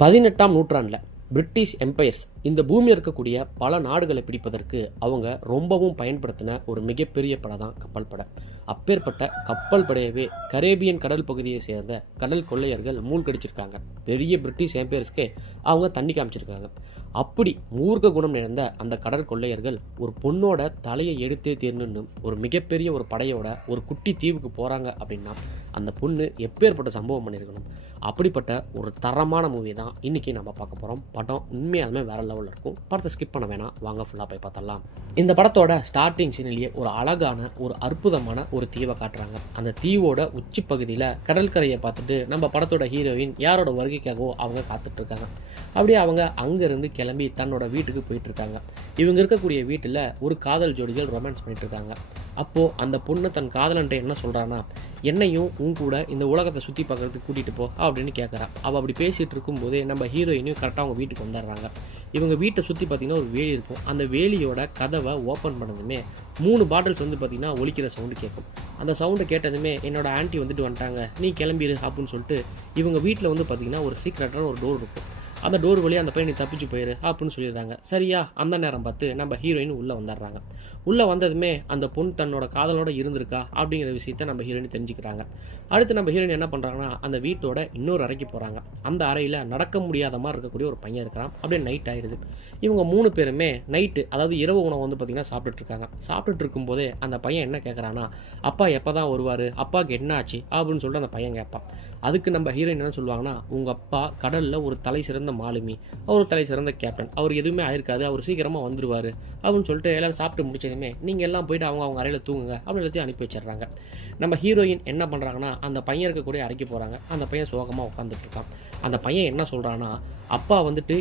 18ஆம் நூற்றாண்டில் British empires இந்த பூமியில் இருக்கக்கூடிய பல நாடுகளை பிடிப்பதற்கு அவங்க ரொம்பவும் பயன்படுத்தின ஒரு மிகப்பெரிய படை தான் கப்பல் படை. அப்பேற்பட்ட கப்பல் படையவே கரேபியன் கடல் பகுதியை சேர்ந்த கடல் கொள்ளையர்கள் மூழ்கடிச்சிருக்காங்க. பெரிய பிரிட்டிஷ் எம்பையர்ஸ்க்கே அவங்க தண்ணி காமிச்சிருக்காங்க. அப்படி மூர்க்க குணம் நிறைந்த அந்த கடல் கொள்ளையர்கள் ஒரு பொண்ணோட தலையை எடுத்தே தீரணுன்னு ஒரு மிகப்பெரிய ஒரு படையோட ஒரு குட்டி தீவுக்கு போகிறாங்க அப்படின்னா அந்த பொண்ணு எப்பேற்பட்ட சம்பவம் பண்ணியிருக்கணும். அப்படிப்பட்ட ஒரு தரமான மூவி தான் இன்றைக்கி நம்ம பார்க்க போகிறோம். படம் உண்மையாலுமே வேறு லெவலில் இருக்கும். படத்தை ஸ்கிப் பண்ண வேணாம், வாங்க ஃபுல்லாக போய் பார்த்தரலாம். இந்த படத்தோட ஸ்டார்டிங் சீனிலேயே ஒரு அழகான ஒரு அற்புதமான ஒரு தீவை காட்டுறாங்க. அந்த தீவோட உச்சி பகுதியில் கடற்கரையை பார்த்துட்டு நம்ம படத்தோட ஹீரோயின் யாரோட வருகைக்காகவோ அவங்க காத்துட்ருக்காங்க. அப்படியே அவங்க அங்கேருந்து கிளம்பி தன்னோட வீட்டுக்கு போயிட்டுருக்காங்க. இவங்க இருக்கக்கூடிய வீட்டில் ஒரு காதல் ஜோடிகள் ரொமான்ஸ் பண்ணிகிட்ருக்காங்க. அப்போது அந்த பொண்ணு தன் காதலன்ட்ட என்ன சொல்கிறான்னா, என்னையும் உன் கூட இந்த உலகத்தை சுற்றி பார்க்குறதுக்கு கூட்டிகிட்டு போ அப்படின்னு கேட்குறான். அவள் அப்படி பேசிகிட்டு இருக்கும்போதே நம்ம ஹீரோயினையும் கரெக்டாக அவங்க வீட்டுக்கு வந்துடுறாங்க. இவங்க வீட்டை சுற்றி பார்த்திங்கன்னா ஒரு வேலி இருக்கும். அந்த வேலியோட கதவை ஓப்பன் பண்ணதுமே 3 பாட்டில்ஸ் பார்த்திங்கன்னா ஒலிக்கிற சவுண்டு கேட்கும். அந்த சவுண்டை கேட்டதுமே என்னோட ஆன்ட்டி வந்துட்டாங்க, நீ கிளம்பிடு அப்படின்னு சொல்லிட்டு இவங்க வீட்டில் பார்த்திங்கன்னா ஒரு சீக்ரெட்டான ஒரு டோர் இருக்கும். அந்த டோர் வழியாக அந்த பையனை தப்பிச்சு போயிரு அப்படின்னு சொல்லிடுறாங்க. சரியா அந்த நேரம் பார்த்து நம்ம ஹீரோயின் உள்ளே வந்துடுறாங்க. உள்ளே வந்ததுமே அந்த பொண்ணு தன்னோட காதலோட இருந்திருக்கா அப்படிங்கிற விஷயத்த நம்ம ஹீரோயின் தெரிஞ்சுக்கிறாங்க. அடுத்து நம்ம ஹீரோயின் என்ன பண்ணுறாங்கன்னா அந்த வீட்டோட இன்னொரு அறைக்கு போகிறாங்க. அந்த அறையில் நடக்க முடியாத மாதிரி இருக்கக்கூடிய ஒரு பையன் இருக்கிறான். அப்படியே நைட் ஆகிடுது. இவங்க 3 பேருமே நைட்டு, அதாவது இரவு உணவு பார்த்திங்கன்னா சாப்பிட்டுருக்காங்க. சாப்பிட்டுட்டு இருக்கும்போதே அந்த பையன் என்ன கேட்குறான்னா, அப்பா எப்போ தான் வருவார், அப்பாவுக்கு என்ன ஆச்சு அப்படின்னு சொல்லிட்டு அந்த பையன் கேட்பான். அதுக்கு நம்ம ஹீரோயின் என்ன சொல்லுவாங்கன்னா, உங்கள் அப்பா கடலில் ஒரு தலை சிறந்த மாலுமி, அவர் தலை சிறந்த கேப்டன், அவர் எதுவுமே ஆயிருக்காது, அவர் சீக்கிரமாக வந்துடுவார் அப்படின்னு சொல்லிட்டு எல்லோரும் சாப்பிட்டு முடிச்சதுமே நீங்கள் எல்லாம் போயிட்டு அவங்க அறையில் தூங்குங்க அப்படின்னு எல்லாத்தையும் அனுப்பி வச்சிடுறாங்க. நம்ம ஹீரோயின் என்ன பண்ணுறாங்கன்னா அந்த பையன் இருக்கக்கூடிய அறைக்கு போகிறாங்க. அந்த பையன் சோகமாக உட்காந்துட்டு இருக்கான். அந்த பையன் என்ன சொல்கிறான்னா, அப்பா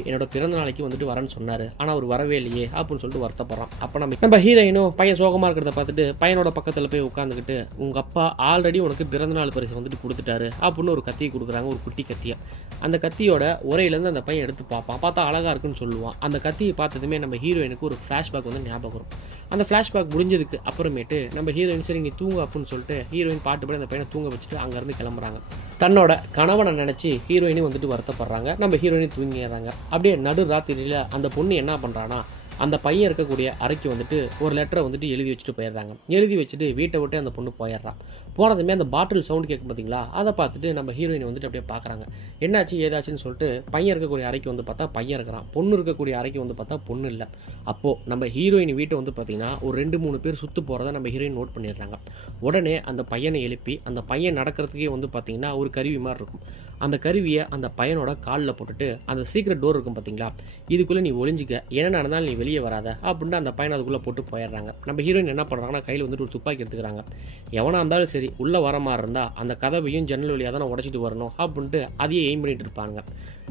என்னோட பிறந்த நாளைக்கு வரேன்னு சொன்னார், ஆனால் அவர் வரவே இல்லையே அப்படின்னு சொல்லிட்டு வருத்தப்படுறான். அப்போ நம்ம ஹீரோயினும் பையன் சோகமாக இருக்கிறத பார்த்துட்டு பையனோட பக்கத்தில் போய் உட்காந்துக்கிட்டு, உங்கள் அப்பா ஆல்ரெடி உனக்கு பிறந்தநாள் பரிசு கொடுத்துட்டாரு அப்படின்னு ஒரு கத்தியை கொடுக்குறாங்க, ஒரு குட்டி கத்தியை. அந்த கத்தியோட உரையிலேருந்து அந்த பையன் எடுத்து பார்ப்பான். பார்த்தா அழகாக இருக்குன்னு சொல்லுவான். அந்த கத்தியை பார்த்ததுமே நம்ம ஹீரோயினுக்கு ஒரு ஃப்ளாஷ்பேக் ஞாபகம் வரும். அந்த ஃப்ளாஷ்பேக் முடிஞ்சதுக்கு அப்புறமேட்டு நம்ம ஹீரோயின் சரி நீ தூங்க அப்படின்னு சொல்லிட்டு ஹீரோயின் பாட்டுப்படி அந்த பையனை தூங்க வச்சுட்டு அங்கேருந்து கிளம்புறாங்க. தன்னோட கணவனை நினச்சி ஹீரோயினும் வருத்தப்படுறாங்க. நம்ம ஹீரோயினும் தூங்கிடுறாங்க. அப்படியே நடு ராத்திரியில் அந்த பொண்ணு என்ன பண்ணுறான்னா அந்த பையன் இருக்கக்கூடிய அறைக்கு ஒரு லெட்டரை எழுதி வச்சுட்டு போயிடுறாங்க. எழுதி வச்சுட்டு வீட்டை விட்டு அந்த பொண்ணு போயிடுறான். போனதுமே அந்த பாட்டில் சவுண்டு கேட்கும் பார்த்தீங்களா, அதை பார்த்துட்டு நம்ம ஹீரோயின் அப்படியே பார்க்குறாங்க. என்னாச்சு ஏதாச்சுன்னு சொல்லிட்டு பையன் இருக்கக்கூடிய அறைக்கு பார்த்தா பையன் இருக்கிறான். பொண்ணு இருக்கக்கூடிய அறைக்கு பார்த்தா பொண்ணு இல்லை. அப்போது நம்ம ஹீரோயின் வீட்டை பார்த்தீங்கன்னா ஒரு 2-3 பேர் சுற்று போகிறத நம்ம ஹீரோயின் நோட் பண்ணிடுறாங்க. உடனே அந்த பையனை எழுப்பி அந்த பையன் நடக்கிறதுக்கே பார்த்தீங்கன்னா ஒரு கருவி மாதிரி இருக்கும். அந்த கருவியை அந்த பையனோட காலில் போட்டுட்டு அந்த சீக்ரெட் டோர் இருக்கும் பார்த்தீங்களா, இதுக்குள்ளே நீ ஒளிஞ்சிக்க, என்ன நடந்தாலும் நீ வெளியே வராத அப்படின்ட்டு அந்த பையனை அதுக்குள்ளே போட்டு போயிடுறாங்க. நம்ம ஹீரோயின் என்ன பண்ணுறாங்கன்னா கையில் ஒரு துப்பாக்கி எடுத்துக்கிறாங்க. எவனாக இருந்தாலும் சரி உள்ளே வர மாதிரி இருந்தால் அந்த கதவையும் ஜன்னல் வழியாக தான் உடச்சிட்டு வரணும் அப்படின்ட்டு அதையே எய்ம் பண்ணிட்டு இருப்பாங்க.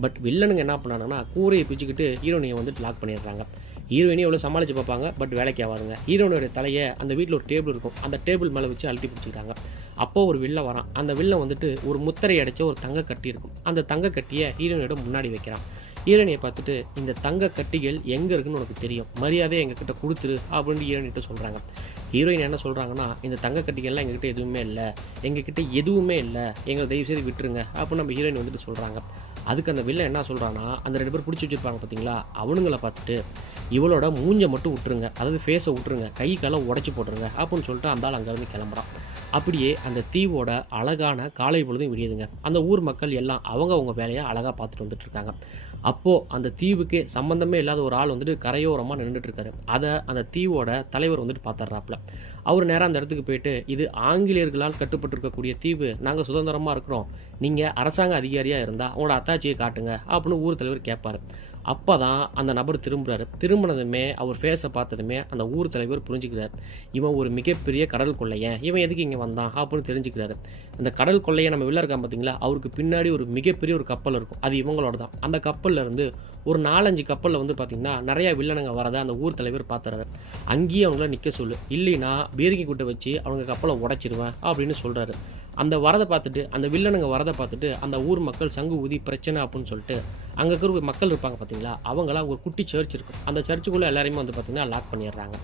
பட் வில்லனுங்க என்ன பண்ணாங்கன்னா கூரையை பிச்சுக்கிட்டு ஹீரோயினை லாக் பண்ணிடுறாங்க. ஹீரோயினே எவ்வளோ சமாளித்து பார்ப்பாங்க, பட் வேலைக்கு ஆகாதுங்க. ஹீரோயினோட தலையை அந்த வீட்டில் ஒரு டேபிள் இருக்கும், அந்த டேபிள் மேலே வச்சு அழுத்தி பிடிச்சிக்கிறாங்க. அப்போது ஒரு வில்லை வரான். அந்த வில்லை ஒரு முத்திரை அடைச்ச ஒரு தங்க கட்டி இருக்கும். அந்த தங்க கட்டியை ஹீரோயினோட முன்னாடி வைக்கிறான். ஹீரோயினை பார்த்துட்டு இந்த தங்க கட்டிகள் எங்கே இருக்குன்னு உனக்கு தெரியும், மரியாதையை எங்ககிட்ட கொடுத்துரு அப்படின்னு ஹீரோயின்கிட்ட சொல்கிறாங்க. ஹீரோயின் என்ன சொல்கிறாங்கன்னா, இந்த தங்க கட்டிகள்லாம் எங்ககிட்ட எதுவுமே இல்லை, எங்ககிட்ட எதுவுமே இல்லை, எங்களை தயவுசெய்து விட்டுருங்க அப்படின்னு நம்ம ஹீரோயின் சொல்கிறாங்க. அதுக்கு அந்த வில்லை என்ன சொல்கிறான்னா, அந்த 2 பேர் பிடிச்சி வச்சுருப்பாங்க பார்த்தீங்களா, அவனுங்களை பார்த்துட்டு இவளோட மூஞ்சை மட்டும் விட்டுருங்க, அதாவது ஃபேஸை விட்டுருங்க, கை காலை உடச்சி போட்டுருங்க அப்படின்னு சொல்லிட்டு அந்த ஆள் அங்கேருந்து கிளம்புறான். அப்படியே அந்த தீவோட அழகான காலை பொழுதும் விடியுதுங்க. அந்த ஊர் மக்கள் எல்லாம் அவங்க வேலையை அழகாக பார்த்துட்டு வந்துட்டுருக்காங்க. அப்போது அந்த தீவுக்கு சம்மந்தமே இல்லாத ஒரு ஆள் கரையோரமாக நின்றுட்டுருக்காரு. அதை அந்த தீவோட தலைவர் பார்த்துட்றாப்புல. அவர் நேராக அந்த இடத்துக்கு போயிட்டு, இது ஆங்கிலேயர்களால் கட்டுப்பட்டுருக்கக்கூடிய தீவு, நாங்கள் சுதந்திரமாக இருக்கிறோம், நீங்கள் அரசாங்க அதிகாரியாக இருந்தால் உங்களோட அத்தாட்சியை காட்டுங்க அப்படின்னு ஊர் தலைவர் கேட்பார். அப்போ தான் அந்த நபர் திரும்புகிறாரு. திரும்பினதுமே அவர் ஃபேஸை பார்த்ததுமே அந்த ஊர் தலைவர் புரிஞ்சுக்கிறார், இவன் ஒரு மிகப்பெரிய கடல் கொள்ளையன், இவன் எதுக்கு இங்கே வந்தான் அப்படின்னு தெரிஞ்சுக்கிறாரு. அந்த கடல் கொள்ளையை நம்ம வெளில இருக்கான் பார்த்தீங்களா, அவருக்கு பின்னாடி ஒரு மிகப்பெரிய ஒரு கப்பல் இருக்கும், அது இவங்களோட தான். அந்த கப்பலில் இருந்து ஒரு 4-5 கப்பலில் பார்த்திங்கன்னா நிறையா வில்லனுங்க வரதை அந்த ஊர் தலைவர் பார்த்துறாரு. அங்கேயே அவங்கள நிற்க சொல்லு, இல்லைன்னா பீரங்கி கூட்ட வச்சு அவங்க கப்பலை உடைச்சிடுவேன் அப்படின்னு சொல்கிறாரு. அந்த வரதை பார்த்துட்டு, அந்த வில்லனுங்க வரதை பார்த்துட்டு அந்த ஊர் மக்கள் சங்கு ஊதி பிரச்சனை அப்படின்னு சொல்லிட்டு அங்கே இருக்கிற மக்கள் இருப்பாங்க பார்த்தீங்களா, அவங்களாம் ஒரு குட்டி சர்ச் இருக்கும். அந்த சர்ச்சுக்குள்ளே எல்லாரையுமே பார்த்தீங்கன்னா லாக் பண்ணிடுறாங்க.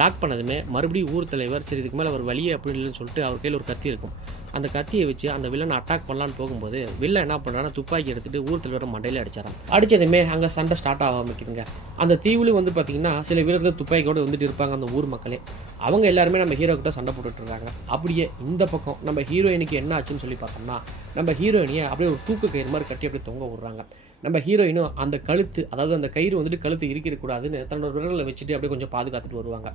லாக் பண்ணதுமே மறுபடியும் ஊர் தலைவர் சரி இதுக்கு மேலே ஒரு வழியே அப்படி இல்லைன்னு சொல்லிட்டு அவர் கையில் ஒரு கத்தி இருக்கும். அந்த கத்தியை வச்சு அந்த வில்லனை அட்டாக் பண்ணலான்னு போகும்போது வில்லன் என்ன பண்ணுறான்னா துப்பாக்கி எடுத்துட்டு ஊர் தலைவர் மண்டையில அடிச்சாரான். அடிச்சதுமே அங்கே சண்டை ஸ்டார்ட் ஆக ஆரம்பிக்குதுங்க. அந்த தீவுலையும் வந்து பார்த்தீங்கன்னா சில வீரர்கள் துப்பாக்கியோடு வந்துட்டு இருப்பாங்க அந்த ஊர் மக்களே. அவங்க எல்லாருமே நம்ம ஹீரோ கிட்ட சண்டை போட்டுட்டு இருக்காங்க. அப்படியே இந்த பக்கம் நம்ம ஹீரோயினுக்கு என்ன ஆச்சுன்னு சொல்லி பார்த்தோம்னா நம்ம ஹீரோயினியை அப்படியே ஒரு தூக்கு கயிறு மாதிரி கட்டி அப்படியே தொங்க விடுறாங்க. நம்ம ஹீரோயினும் அந்த கழுத்து, அதாவது அந்த கயிறு வந்துட்டு கழுத்து இருக்கக்கூடாதுன்னு தன்னோட விரலை வச்சுட்டு அப்படியே கொஞ்சம் பாதுகாத்துட்டு வருவாங்க.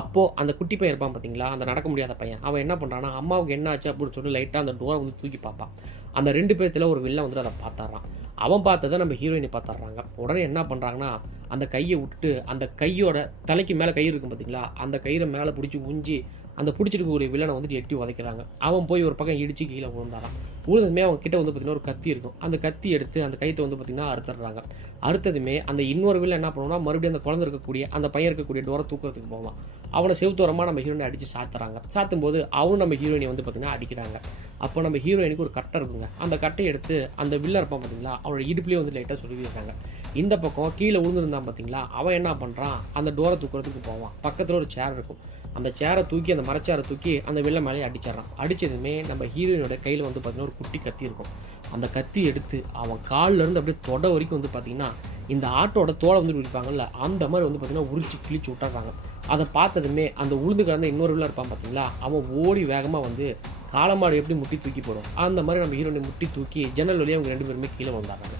அப்போது அந்த குட்டி பையன் இருப்பான் பார்த்தீங்களா, அந்த நடக்க முடியாத பையன், அவன் என்ன பண்ணுறான்னா அம்மாவுக்கு என்ன ஆச்சு அப்படின்னு சொல்லிட்டு லைட்டாக அந்த டோரை வந்து தூக்கி பார்ப்பான். அந்த 2 பேர்த்தில் ஒரு வில்லன் வந்துட்டு அதை பார்த்தாடுறான். அவன் பார்த்ததை நம்ம ஹீரோயினை பார்த்துட்றாங்க. உடனே என்ன பண்ணுறாங்கன்னா அந்த கையை விட்டுட்டு அந்த கையோட தலைக்கு மேலே கயிறு இருக்கும் பார்த்தீங்களா, அந்த கயிறை மேலே பிடிச்சி ஊஞ்சி அந்த பிடிச்சிருக்கக்கூடிய வில்லனை வந்துட்டு எட்டி உதைக்கிறாங்க. அவன் போய் ஒரு பக்கம் இடித்து கீழே விழுந்தாரான். விழுந்ததுமே அவங்க கிட்ட வந்து பார்த்தீங்கன்னா ஒரு கத்தி இருக்கும். அந்த கத்தி எடுத்து அந்த கைத்தை வந்து பார்த்தீங்கன்னா அறுத்துடுறாங்க. அறுத்ததுமே அந்த இன்னொரு வில்லன் என்ன பண்ணுவோம்னா மறுபடியும் அந்த குழந்தை இருக்கக்கூடிய அந்த பையன் இருக்கக்கூடிய டோரை தூக்குறதுக்கு போவான். அவனை செவுத்தோரமாக நம்ம ஹீரோயினை அடித்து சாத்துறாங்க. சாத்தும் போது அவனும் நம்ம ஹீரோயினை வந்து பார்த்தீங்கன்னா அடிக்கிறாங்க. அப்போ நம்ம ஹீரோயினுக்கு ஒரு கட்டை இருக்குங்க. அந்த கட்டையை எடுத்து அந்த வில்லன் இருப்பான் பார்த்தீங்களா, அவனோட இடுப்புலேயே வந்து லைட்டாக சொல்லிடுறாங்க. இந்த பக்கம் கீழே விழுந்துருந்தான் பார்த்தீங்களா, அவன் என்ன பண்ணுறான் அந்த டோரை தூக்குறதுக்கு போவான். பக்கத்தில் ஒரு சேர் இருக்கும். அந்த சேரை தூக்கி அந்த மரச்சேரை தூக்கி அந்த வில்ல மேலே அடிச்சிடறான். அடித்ததுமே நம்ம ஹீரோயினோட கையில் வந்து பார்த்தீங்கன்னா ஒரு குட்டி கத்தி இருக்கும். அந்த கத்தி எடுத்து அவன் காலிலேருந்து அப்படியே தொட வரைக்கும் வந்து பார்த்தீங்கன்னா இந்த ஆட்டோட தோலை வந்து விரிப்பாங்கல்ல, அந்த மாதிரி வந்து பார்த்தீங்கன்னா உரிச்சு கிழிச்சு விட்டுறாங்க. அதை பார்த்ததுமே அந்த உளுந்து கலந்த இன்னொரு வில்ல இருப்பான் பார்த்தீங்களா, அவன் ஓடி வேகமாக வந்து காலமாடு எப்படி முட்டி தூக்கி போடும் அந்த மாதிரி நம்ம ஹீரோயினை முட்டி தூக்கி ஜன்னல் வழியாக அவங்க 2 பேருமே கீழே வந்தாங்க.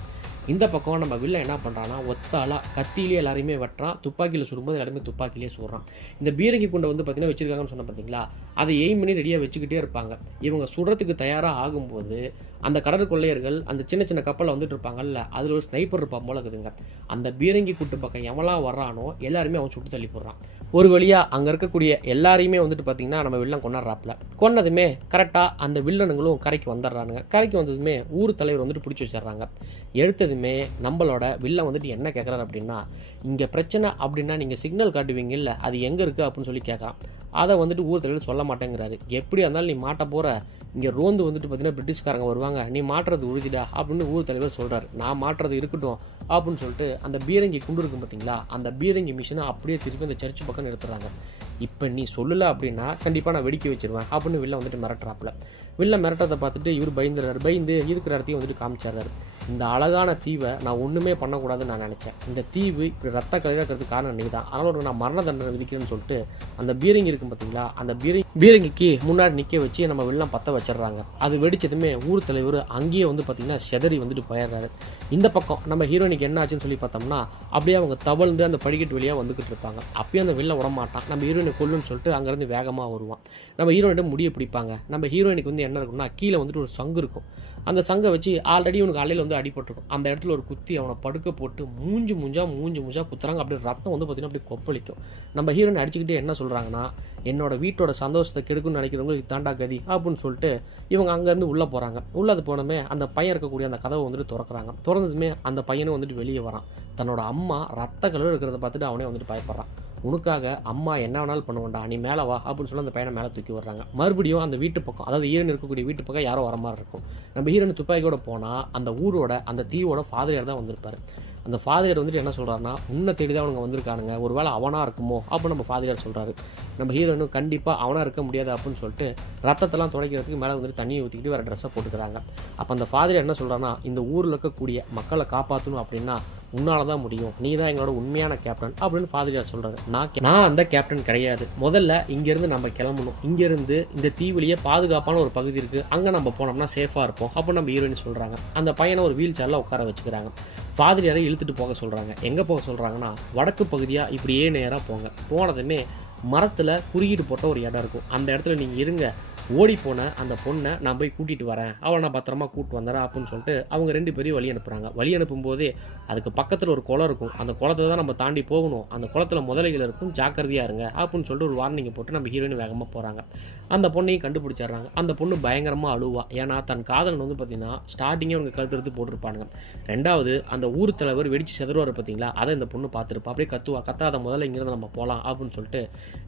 இந்த பக்கம் நம்ம வில்ல என்ன பண்ணுறான்னா ஒத்தாலாக கத்தியிலே எல்லாரையுமே வெட்டுறான். துப்பாக்கியில் சுடும்போது எல்லாருமே துப்பாக்கியிலே சுடுறான். இந்த பீரங்கி குண்டை வந்து பார்த்தீங்கன்னா வச்சுருக்காங்கன்னு சொன்ன பார்த்தீங்களா, அதை எய்ம் பண்ணி ரெடியாக வச்சுக்கிட்டே இருப்பாங்க. இவங்க சுடுறதுக்கு தயாராக ஆகும்போது அந்த கடற்கொள்ளையர்கள் அந்த சின்ன சின்ன கப்பலில் வந்துட்டு இருப்பாங்கல்ல, அதில் ஒரு ஸ்னைப்பர் இருப்பான் போல இருக்குதுங்க. அந்த பீரங்கி கூட்டு பக்கம் எவெல்லாம் வர்றானோ எல்லாருமே அவன் சுட்டு தள்ளி போடுறான். ஒரு வழியாக அங்கே இருக்கக்கூடிய எல்லாரையுமே வந்துட்டு பார்த்தீங்கன்னா நம்ம வில்லன் கொண்டாடுறாப்புல. கொன்னதுமே கரெக்டாக அந்த வில்லனுங்களும் கரைக்கு வந்துடுறானுங்க. கரைக்கு வந்ததுமே ஊர் தலைவர் வந்துட்டு பிடிச்சி வச்சிடுறாங்க. எடுத்ததுமே நம்மளோட வில்லன் வந்துட்டு என்ன கேட்குறாரு அப்படின்னா, இங்கே பிரச்சனை அப்படின்னா நீங்கள் சிக்னல் காட்டுவீங்க இல்லை, அது எங்கே இருக்குது அப்படின்னு சொல்லி கேட்குறான். அதை வந்துட்டு ஊர் தலைவர் சொல்ல மாட்டேங்கிறாரு. எப்படியா இருந்தாலும் நீ மாட்ட போகிற, இங்கே ரோந்து வந்துட்டு பார்த்தீங்கன்னா பிரிட்டிஷ்காரங்க வருவாங்க, நீ மாட்டுறது உறுதிடா அப்படின்னு ஊர் தலைவர் சொல்கிறாரு. நான் மாட்டுறது இருக்கட்டும் அப்படின்னு சொல்லிட்டு அந்த பீரங்கி குண்டு இருக்கும் பார்த்தீங்களா, அந்த பீரங்கி மிஷினை அப்படியே திருப்பி அந்த சர்ச்சு பக்கம் நிறுத்துறாங்க. இப்போ நீ சொல்லலை அப்படின்னா கண்டிப்பாக நான் வெடிக்க வச்சிருவேன் அப்படின்னு வில்ல வந்துட்டு மிரட்டுறாப்புல. வில்ல மிரட்டதை பார்த்துட்டு இவர் பயந்து இருக்கிற இடத்தையும் வந்துட்டு காமிச்சிடுறாரு. இந்த அழகான தீவை நான் ஒன்றுமே பண்ணக்கூடாதுன்னு நான் நினச்சேன். இந்த தீவு இப்படி ரத்த கலையாக இருக்கிறதுக்கு காரணம் நீ தான், அதனால நான் மரண தண்டனை விதிக்கிறேன்னு சொல்லிட்டு அந்த பீரங்கி இருக்கும் பார்த்தீங்களா, அந்த பீரங்கிக்கு முன்னாடி நிற்க வச்சு நம்ம வில்லம் பற்ற வச்சிடுறாங்க. அது வெடிச்சதுமே ஊர் தலைவர் அங்கேயே வந்து பார்த்தீங்கன்னா செதறி வந்துட்டு போயிடுறாரு. இந்த பக்கம் நம்ம ஹீரோயினுக்கு என்ன ஆச்சுன்னு சொல்லி பார்த்தோம்னா அப்படியே அவங்க தவழ்ந்து அந்த படிக்கட்டு வழியாக வந்துக்கிட்டு இருப்பாங்க. அப்பயும் அந்த வில்ல விடமாட்டான். நம்ம ஹீரோயினை கொல்லுன்னு சொல்லிட்டு அங்கேருந்து வேகமாக வருவான். நம்ம ஹீரோயின்ட்ட முடிய பிடிப்பாங்க. நம்ம ஹீரோயினுக்கு வந்து என்ன இருக்குன்னா கீழே வந்துட்டு ஒரு சங்கு இருக்கும். அந்த சங்கை வச்சு ஆல்ரெடி இவனுக்கு அலையில் வந்து அடிபட்டிருக்கும். அந்த இடத்துல ஒரு குத்தி அவனை படுக்க போட்டு மூஞ்சு மூஞ்சா குத்துறாங்க. அப்படியே ரத்தம் வந்து பார்த்தீங்கன்னா அப்படியே கொப்பளிக்கும். நம்ம ஹீரோயின் அடிச்சுக்கிட்டே என்ன சொல்கிறாங்கன்னா, என்னோட வீட்டோட சந்தோஷத்தை கெடுக்குன்னு நினைக்கிறவங்களுக்கு தாண்டா கதி அப்படின்னு சொல்லிட்டு இவங்க அங்கேருந்து உள்ளே போகிறாங்க. உள்ளது போனமே அந்த பையன் இருக்கக்கூடிய அந்த கதவை வந்துட்டு திறக்கிறாங்க. திறந்ததுமே அந்த பையனும் வந்துட்டு வெளியே வரான். தன்னோட அம்மா ரத்த கலர் இருக்கிறத பார்த்துட்டு அவனே வந்துட்டு பயப்படுறான். உனக்காக அம்மா என்ன வேணாலும் பண்ணுவேன்டா, நீ மேலே வா அப்படின்னு சொல்லி அந்த பையனை மேலே தூக்கி வர்றாங்க. மறுபடியும் அந்த வீட்டு பக்கம், அதாவது ஹீரோயின் இருக்கக்கூடிய வீட்டு பக்கம் யாரோ வர மாதிரி இருக்கும். நம்ம ஹீரோயின் துப்பாக்கியோட போனால் அந்த ஊரோட அந்த தீவோட ஃபாதர் தான் வந்திருப்பார். அந்த ஃபாதர் வந்துட்டு என்ன சொல்கிறாருன்னா, உன்னை தேடி தான் அவங்க வந்திருக்கானுங்க, ஒரு வேளை அவனாக இருக்குமோ அப்படின்னு நம்ம ஃபாதர் சொல்கிறாரு. நம்ம ஹீரோயினும் கண்டிப்பாக அவனாக இருக்க முடியாது அப்படின்னு சொல்லிட்டு ரத்தத்தெல்லாம் துடைக்கிறதுக்கு மேலே வந்துட்டு தண்ணியை ஊற்றிக்கிட்டு வேறு ட்ரெஸ்ஸை போட்டுக்கிறாங்க. அப்போ அந்த ஃபாதர் என்ன சொல்கிறான்னா, இந்த ஊரில் இருக்கக்கூடிய மக்களை காப்பாற்றணும் அப்படின்னா உன்னால தான் முடியும், நீ தான் எங்களோட உண்மையான கேப்டன் அப்படின்னு ஃபாதர் சொல்கிறாரு. நான் அந்த கேப்டன் கிடையாது, முதல்ல இங்கேருந்து நம்ம கிளம்பணும், இங்கேருந்து இந்த தீவிலேயே பாதுகாப்பான ஒரு பகுதி இருக்குது, அங்கே நம்ம போனோம்னா சேஃபாக இருப்போம் அப்படின்னு நம்ம ஹீரோயின் சொல்கிறாங்க. அந்த பையனை ஒரு வீல் சேரில் உட்கார வச்சுக்கிறாங்க. பாதிரியாரை இழுத்துட்டு போக சொல்கிறாங்க. எங்கே போக சொல்கிறாங்கன்னா, வடக்கு பகுதியாக இப்படியே நேராக போங்க. போனதுமே மரத்தில் குறியீடு போட்ட ஒரு இடம் இருக்கும். அந்த இடத்துல நீங்கள் இருங்க, ஓடி போன அந்த பொண்ணை நான் போய் கூட்டிகிட்டு வரேன், அவளை நான் பத்திரமா கூப்பிட்டு வந்துடுறேன் அப்படின்னு சொல்லிட்டு அவங்க 2 பேரையும் வழி அனுப்புகிறாங்க. வழி அனுப்பும்போதே அதுக்கு பக்கத்தில் ஒரு குளம் இருக்கும். அந்த குளத்தை தான் நம்ம தாண்டி போகணும், அந்த குளத்தில் முதலைகள் இருக்கும், ஜாக்கிரதையாக இருங்க அப்படின்னு சொல்லிட்டு ஒரு வார்னிங்கை போட்டு நம்ம ஹீரோயின் வேகமாக போகிறாங்க. அந்த பொண்ணையும் கண்டுபிடிச்சிடுறாங்க. அந்த பொண்ணு பயங்கரமாக அழுவா. ஏன்னா தன் காதலன் வந்து பார்த்தீங்கன்னா ஸ்டார்டிங்கே அவங்க கழுத்தெடுத்து போட்டிருப்பானுங்க. 2வது அந்த ஊர் தலைவர் வெடிச்சு செதறுவார் பார்த்தீங்களா, அதை இந்த பொண்ணு பார்த்துருப்பா. அப்படியே கத்தாத முதல்ல இங்கேருந்து நம்ம போகலாம் அப்படின்னு சொல்லிட்டு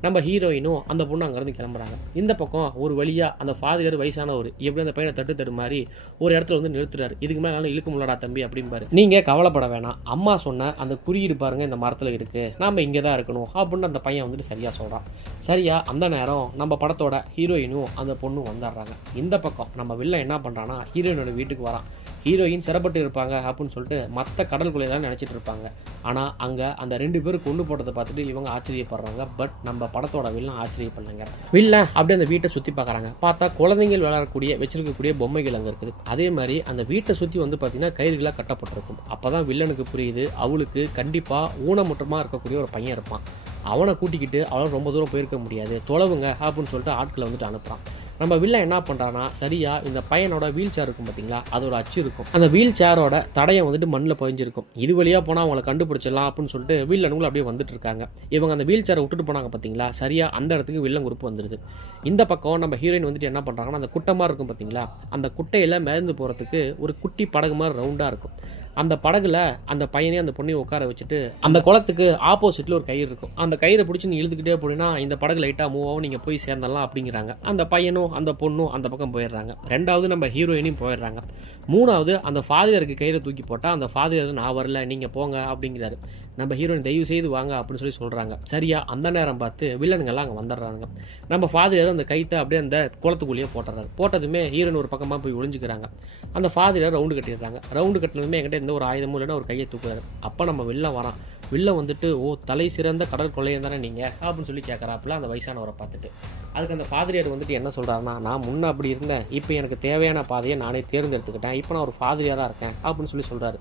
நம்ம ஹீரோயினும் அந்த பொண்ணு அங்கேருந்து கிளம்புறாங்க. இந்த பக்கம் ஒரு வழி வழியாக அந்த ஃபாதர் வயசானவர் எப்படி அந்த பையனை தட்டு மாதிரி ஒரு இடத்துல வந்து நிறுத்துறாரு. இதுக்கு மேலே இழுக்க முடியலடா தம்பி அப்படிம்பாரு. நீங்கள் கவலைப்பட வேணாம், அம்மா சொன்ன அந்த குறியீடு பாருங்கள் இந்த மரத்தில் இருக்குது, நாம் இங்கே தான் இருக்கணும் அப்படின்னு அந்த பையன் வந்துட்டு சரியாக சொல்கிறான். சரியாக அந்த நேரம் நம்ம படத்தோட ஹீரோயினும் அந்த பொண்ணும் வந்துடுறாங்க. இந்த பக்கம் நம்ம வில்ல என்ன பண்ணுறான்னா ஹீரோயினோட வீட்டுக்கு வரான். ஹீரோயின் சிறப்பட்டு இருப்பாங்க அப்படின்னு சொல்லிட்டு மற்ற கடற்கொலை தான் நினச்சிட்டு இருப்பாங்க. ஆனால் அங்கே அந்த 2 பேரும் கொண்டு போட்டதை பார்த்துட்டு இவங்க ஆச்சரியப்படுறாங்க. பட் நம்ம படத்தோட வில்லன் ஆச்சரியப்படலைங்க. வில்லன் அப்படியே அந்த வீட்டை சுற்றி பார்க்குறாங்க. பார்த்தா குழந்தைகள் விளையாடக்கூடிய வச்சிருக்கக்கூடிய பொம்மைகள் அங்கே இருக்குது. அதே மாதிரி அந்த வீட்டை சுற்றி வந்து பார்த்தீங்கன்னா கயிறுகளாக கட்டப்பட்டிருக்கும். அப்போ தான் வில்லனுக்கு புரியுது அவளுக்கு கண்டிப்பாக ஊனமுற்றமாக இருக்கக்கூடிய ஒரு பையன் இருப்பான். அவனை கூட்டிக்கிட்டு அவளால் ரொம்ப தூரம் போயிருக்க முடியாது, தொலைவுங்க அப்படின்னு சொல்லிட்டு ஆட்களை வந்துட்டு அனுப்புகிறான். நம்ம வில்லன் என்ன பண்ணுறான்னா சரியாக இந்த பையனோட வீல் சேர் இருக்கும் பார்த்தீங்களா, அதோட அச்சு இருக்கும். அந்த வீல் சேரோட தடையை வந்துட்டு மண்ணில் பதிஞ்சிருக்கும். இது வழியாக போனால் அவங்களை கண்டுபிடிச்சிடலாம் அப்படின்னு சொல்லிட்டு வில்லனுங்களும் அப்படியே வந்துட்டு இருக்காங்க. இவங்க அந்த வீல் சேரை விட்டுட்டு போனாங்க பார்த்தீங்களா, சரியாக அந்த இடத்துக்கு வில்லன் குரூப் வந்துடுது. இந்த பக்கம் நம்ம ஹீரோயின் வந்துட்டு என்ன பண்ணுறாங்கன்னா அந்த குட்டை மாதிரி இருக்கும் பார்த்தீங்களா, அந்த குட்டையில் மிதந்து போகிறதுக்கு ஒரு குட்டி படகு மாதிரி ரவுண்டாக இருக்கும். அந்த படகுல அந்த பையனையும் அந்த பொண்ணையும் உட்கார வச்சுட்டு அந்த குளத்துக்கு ஆப்போசிட்டில் ஒரு கயிறு இருக்கும். அந்த கயிறை பிடிச்சி நீ இழுத்துக்கிட்டே போனீங்கன்னா இந்த படகு லைட்டாக மூவ் ஆகும், நீங்கள் போய் சேர்ந்தலாம் அப்படிங்கிறாங்க. அந்த பையனும் அந்த பொண்ணும் அந்த பக்கம் போயிடுறாங்க. 2வது நம்ம ஹீரோயினையும் போயிடுறாங்க. 3வது அந்த ஃபாதருக்கு கயிறை தூக்கி போட்டால் அந்த ஃபாதர் நான் வரல நீங்கள் போங்க அப்படிங்கிறாரு. நம்ம ஹீரோயின் தயவு செய்து வாங்க அப்படின்னு சொல்லி சொல்கிறாங்க. சரியா அந்த நேரம் பார்த்து வில்லனுங்கெல்லாம் அங்கே வந்துடுறாங்க. நம்ம ஃபாதர் அந்த கைத்தை அப்படியே அந்த குளத்துக்குள்ளேயே போட்டுறாரு. போட்டதுமே ஹீரோயின் ஒரு பக்கமாக போய் ஒளிஞ்சுக்கிறாங்க. அந்த ஃபாதரை ரவுண்டு கட்டிடுறாங்க. ரவுண்டு கட்டினதுமே என்கிட்ட எந்த ஒரு ஆயுதமும் இல்லைன்னா ஒரு கையை தூக்குறாரு. அப்போ நம்ம வில்லன் வரான். வில்ல வந்துட்டு தலை சிறந்த கடற்கொள்ளையன் தானே நீங்கள் அப்படின்னு சொல்லி கேட்குறாப்புல அந்த வயசானவரை பார்த்துட்டு. அதுக்கு அந்த ஃபாதரியார் வந்துட்டு என்ன சொல்கிறாருன்னா நான் முன்னே அப்படி இருந்தேன், இப்போ எனக்கு தேவையான பாதையை நானே தேர்ந்தெடுத்துக்கிட்டேன், இப்போ நான் ஒரு ஃபாதரியாராக இருக்கேன் அப்படின்னு சொல்லி சொல்கிறாரு.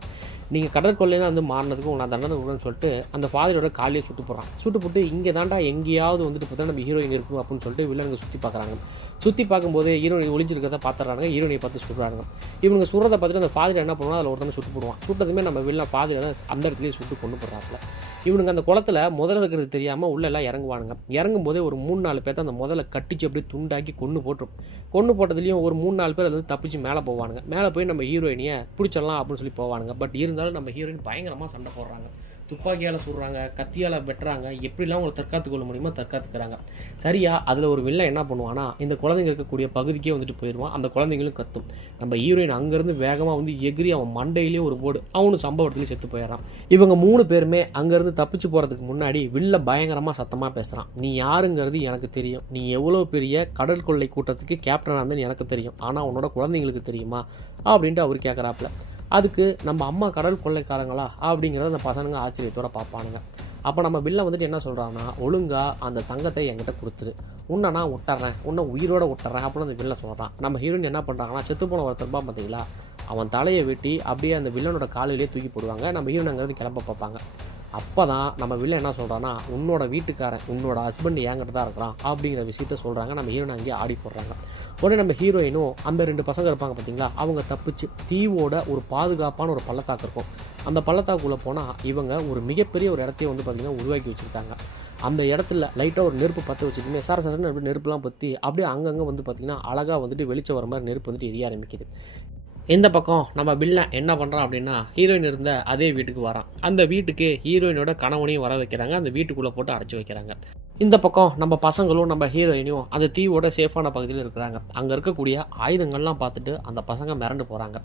நீங்கள் கடற்கொள்ளையில் வந்து மாறினதுக்கு நான் தண்டனை கொடுன்னு சொல்லிட்டு அந்த ஃபாதரோட காலையே சுட்டு போகிறான். சுட்டு போட்டு இங்கே தாண்டா எங்கேயாவது வந்துட்டு பார்த்தா நம்ம ஹீரோயின் இருக்கும் அப்படின்னு சொல்லிட்டு வில்லனுங்க சுற்றி பார்க்குறாங்க. சுற்றி பார்க்கும்போது ஹீரோயின் ஒளிஞ்சிருக்கிறத பார்த்துறாங்க. ஹீரோயினை பார்த்து சுடுறாங்க. இவங்க சுடுறதை பார்த்துட்டு அந்த ஃபாதர் என்ன பண்ணுவாங்க, அதில் ஒருத்தனை சுட்டு போடுவான். சுட்டதுமே நம்ம வில்லன் ஃபாதரை அந்த இடத்துலேயே சுட்டு கொண்டு போடுறாப்புல. இவனுங்க அந்த குளத்தில் முதல்ல இருக்கிறது தெரியாமல் உள்ள எல்லாம் இறங்குவானுங்க. இறங்கும் போதே ஒரு 3-4 பேர்த்த அந்த முதல்ல கட்டிச்சு அப்படியே துண்டாக்கி கொண்டு போட்டுரும். கொண்டு போட்டதுலேயும் ஒரு 3-4 பேர் அது தப்பிச்சு மேலே போவானுங்க. மேலே போய் நம்ம ஹீரோயினியை பிடிச்சிடலாம் அப்படின்னு சொல்லி போவானுங்க. பட் இருந்தாலும் நம்ம ஹீரோயின் பயங்கரமாக சண்டை போடுறாங்க. துப்பாக்கியால் சுடுறாங்க, கத்தியால் வெட்டுறாங்க, எப்படிலாம் அவங்களை தற்காத்து கொள்ள முடியுமோ தற்காத்துக்கிறாங்க. சரியா அதில் ஒரு வில்லன் என்ன பண்ணுவான்னா இந்த குழந்தைங்க இருக்கக்கூடிய பகுதிக்கே வந்துட்டு போயிடுவான். அந்த குழந்தைங்களும் கத்தும். நம்ம ஹீரோயின் அங்கேருந்து வேகமாக வந்து எகிரி அவன் மண்டையிலே ஒரு போடு, அவனும் சம்பவத்துலேயே செத்து போயிடறான். இவங்க 3 பேருமே அங்கேருந்து தப்பிச்சு போகிறதுக்கு முன்னாடி வில்ல பயங்கரமாக சத்தமாக பேசுகிறான். நீ யாருங்கிறது எனக்கு தெரியும், நீ எவ்வளோ பெரிய கடற்கொள்ளை கூட்டத்துக்கு கேப்டனாக இருந்தேன்னு எனக்கு தெரியும், ஆனால் உன்னோட குழந்தைங்களுக்கு தெரியுமா அப்படின்ட்டு அவர் கேட்குறாப்புல. அதுக்கு நம்ம அம்மா கடல் கொள்ளைக்காரங்களா அப்படிங்கிறத அந்த பசங்க ஆச்சரியத்தோடு பார்ப்பானுங்க. அப்போ நம்ம வில்ல வந்துட்டு என்ன சொல்கிறான்னா ஒழுங்காக அந்த தங்கத்தை என்கிட்ட கொடுத்துரு, உன்னை நான் விட்டுறேன், உன்னை உயிரோடு விட்டுறேன் அப்படின்னு அந்த வில்ல சொல்கிறான். நம்ம ஹீரோயின் என்ன பண்ணுறாங்கன்னா செத்து போன ஒருத்தருப்பா பார்த்தீங்களா, அவன் தலையை வெட்டி அப்படியே அந்த வில்லனோட காலையிலேயே தூக்கி போடுவாங்க. நம்ம ஹீரோயின் அங்கேருந்து கிளம்ப பார்ப்பாங்க. அப்போ தான் நம்ம வில்லன் என்ன சொல்கிறான்னா உன்னோட வீட்டுக்காரன் உன்னோட ஹஸ்பண்ட் என்கிட்ட தான் இருக்கிறான் அப்படிங்கிற விஷயத்த சொல்கிறாங்க. நம்ம ஹீரோயின் அங்கேயே ஆடி போடுறாங்க. உடனே நம்ம ஹீரோயினும் அந்த 2 பசங்க இருப்பாங்க பார்த்தீங்களா, அவங்க தப்பிச்சு தீவோட ஒரு பாதுகாப்பான ஒரு பள்ளத்தாக்கு இருக்கும். அந்த பள்ளத்தாக்குள்ளே போனால் இவங்க ஒரு மிகப்பெரிய ஒரு இடத்தையும் வந்து பார்த்திங்கன்னா உருவாக்கி வச்சுருக்காங்க. அந்த இடத்துல லைட்டாக ஒரு நெருப்பு பற்ற வச்சுக்கிமே சரசரன்னு அப்படி நெருப்புலாம் பற்றி அப்படியே அங்கங்கே வந்து பார்த்திங்கன்னா அழகாக வந்துட்டு வெளிச்சம் வர மாதிரி நெருப்பு வந்துட்டு எரிய ஆரம்பிக்குது. இந்த பக்கம் நம்ம வில்லன் என்ன பண்ணுறான் அப்படின்னா ஹீரோயின் இருந்த அதே வீட்டுக்கு வரான். அந்த வீட்டுக்கு ஹீரோயினோட கணவனையும் வர வைக்கிறாங்க. அந்த வீட்டுக்குள்ளே போட்டு அடைச்சி வைக்கிறாங்க. இந்த பக்கம் நம்ம பசங்களும் நம்ம ஹீரோயினையும் அந்த தீவோட சேஃபான பகுதியில் இருக்கிறாங்க. அங்கே இருக்கக்கூடிய ஆயுதங்கள்லாம் பார்த்துட்டு அந்த பசங்க மிரண்டு போகிறாங்க.